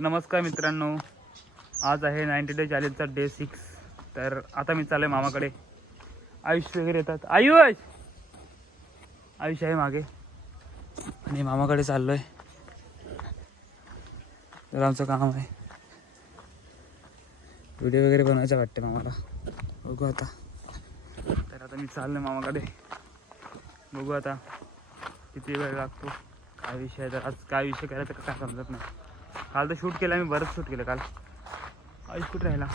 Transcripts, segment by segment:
नमस्कार मित्रांनो. आज आहे नाईन्टी डे चॅलेंजचा डे सिक्स तर आता मी चाललोय मामाकडे. आयुष वगैरे येतात. आयुष! आयुष आहे मागे. आणि मामाकडे चाललोय. तर आमचं काम आहे. व्हिडिओ वगैरे बनवायचा वाटते मामाला. बघू आता. तर आता मी चाललोय मामाकडे. बघू आता किती वेळ लागतो. काय विषय आहे तर आज? काय विषय करायचा काय समजत नाही. काल तर शूट केलं मी बरंच शूट केलं काल आयुष कुठे राहिला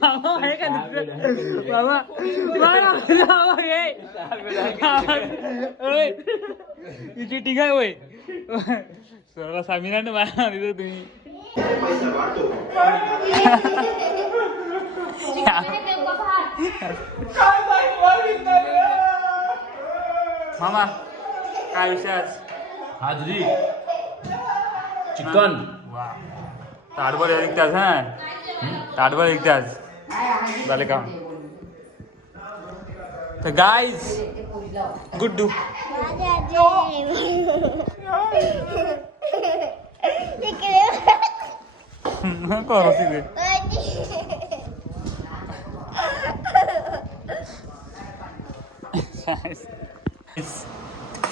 बाबा बाबा ठीक आहे सर्व स्वामीनारायण मामा तिथं तुम्ही. मामा काय विषय आज? हाजरी. चिकन. वा. ताडबळ एकदाच हा? ताडबळ एकदाच. झाले का? तर गाईज गुड्डू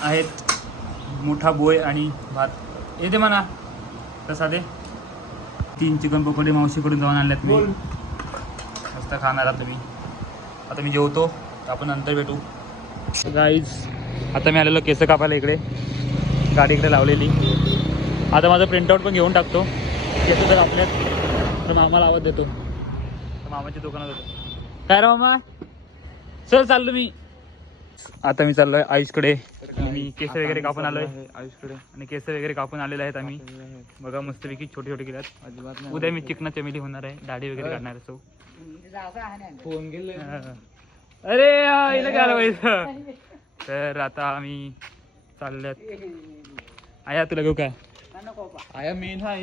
आहेत मोठा बोय आणि भात. येते म्हणा तसा ते तीन चिकन पकोडे मावशीकडून जाऊन आणल्यात मी. मस्त खाणार आहात तुम्ही. आता मी जेवतो. आपण नंतर भेटू. गाईज आता मी आलेलो केस कापायला इकडे. गाडी इकडे लावलेली. आता माझं प्रिंटआउट पण घेऊन टाकतो. केस तर आपल्यात तर मामाला आवाज देतो. तर मामाच्या दुकानात होतो. काय रे मामा? चल चाललो मी. आता मी चाललोय आयुषकडे. मी केस वगैरे कापून आलोय. आयुषकडे. आणि केस वगैरे कापून आलेले आहेत आम्ही. बघा मस्तपैकी छोटे छोटे केल्यात उद्या मी चिकना चमेली होणार आहे. दाढी वगैरे काढणार असो फोन गेले अरे हिला काय आलं पाहिजे तर आता आम्ही चालल्यात. आया तुला घेऊ काय? आया मेन हा